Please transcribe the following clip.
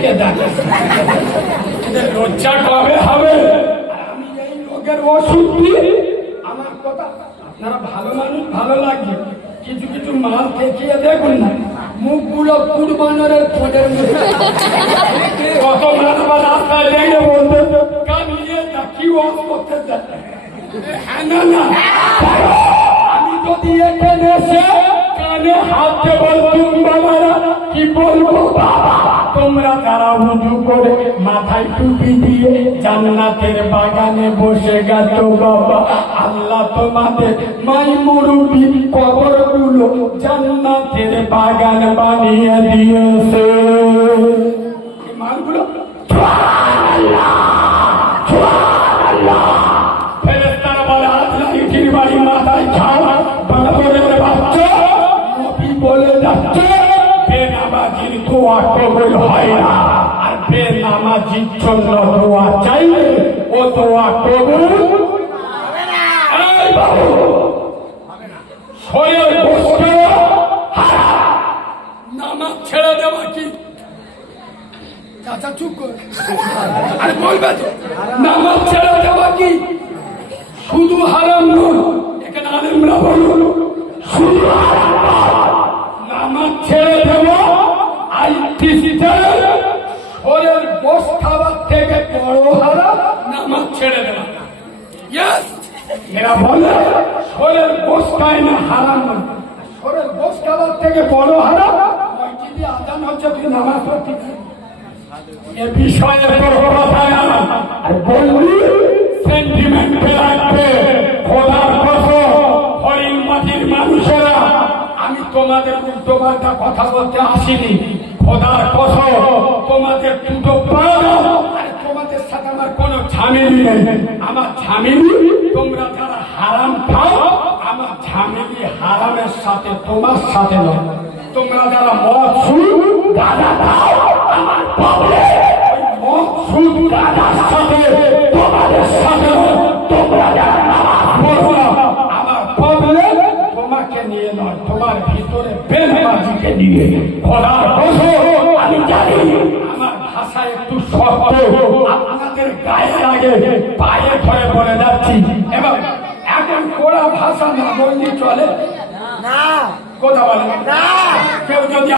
দেখিয়ে দেখাস, লজ্জা কবে হবে? আমি এই লোকের ওষুধ দিই, আমার কথা আপনারা ভালো মানুষ, ভালো লাগছে, কিছু কিছু মাল দেখিয়ে দেখুন না, মুখগুলো কুরবানের ফোনের মধ্যে কত মানুষ রাস্তায় লেগে বলতে কামিয়ে কি ওয়াজ করতে চায়। হ্যাঁ না না, আমি যদি এখানে এসে কানে হাত দেব বাবারা কি বলবো, তোমরা যারা উজু করে মাথায় টুপি দিয়ে জান্নাতের বাগানে বসে গেছো বাবা, আল্লাহ তোমাদের মাই মুরুবি কবরগুলো জান্নাতের বাগান বানিয়ে দিয়েছে। মালগুলো ফেরেশতারা বলে আল্লাহ ইটির বাড়ি মাথায় খাওয়া বানরের বাচ্চা, নবী বলে যাচ্ছে বেনামাজির দোয়া কবুল হয় না, আর বেনামাজির জন্য দোয়া চাইলে ও দোয়া কবুল হবে না। শরীর গোস্ত নামাজ ছেড়ে দেওয়া কি? চাচা চুপ করে আর বলবে তো, নামাজ ছেড়ে দেওয়া কি শুধু হারাম নয়? এখানে আলেমরা বলুন শুধু নামাজ ছেড়ে দেব আইটিসিতে শরীর গোশ খাবার থেকে বড় হারাম নামাজ ছেড়ে দেওয়া। ইয়েস, এরা বলে শরীর গোশ খায় না হারাম নয়, শরীর গোশ খাবার থেকে বড় হারাম। মসজিদে আজান হচ্ছে, তুই নামাজ পড়ছিস, এ বিষয়ে তোর কথায় আর বললি সেন্টিমেন্টে রাখবে। খোদার কসম, হরিণ মাটির মানুষেরা, আমি তোমাদের উল্টো পাল্টা কথা বলতে আসিনি। খোদার কসম, তোমাদের দুটো প্রাণ আর তোমাদের সাথে আমার কোনো ঝামেলি নেই। আমার ঝামেলি তোমরা যারা হারাম খাও, আমার ঝামেলি হারামের সাথে, তোমার সাথে নয়। তোমরা যারা মদ সুদ গাঁজা খাও, আমার প্রবলেম মদ সুদ গাঁজার সাথে, তোমাদের সাথে। তোমরা যারা নামাজ পড়ো না, আমার প্রবলেম তোমাকে নিয়ে নয়, তোমার ভিতরে বেনামাজিকে নিয়ে। খোদার কসম, আমি জানি আমার ভাষা একটু শক্ত, আপনাদের গায়ে লাগে, পায়ে ধরে বলে যাচ্ছি। এবং এখন কোরা ভাষা না বললে চলে না, কথা বলে না কেউ যদি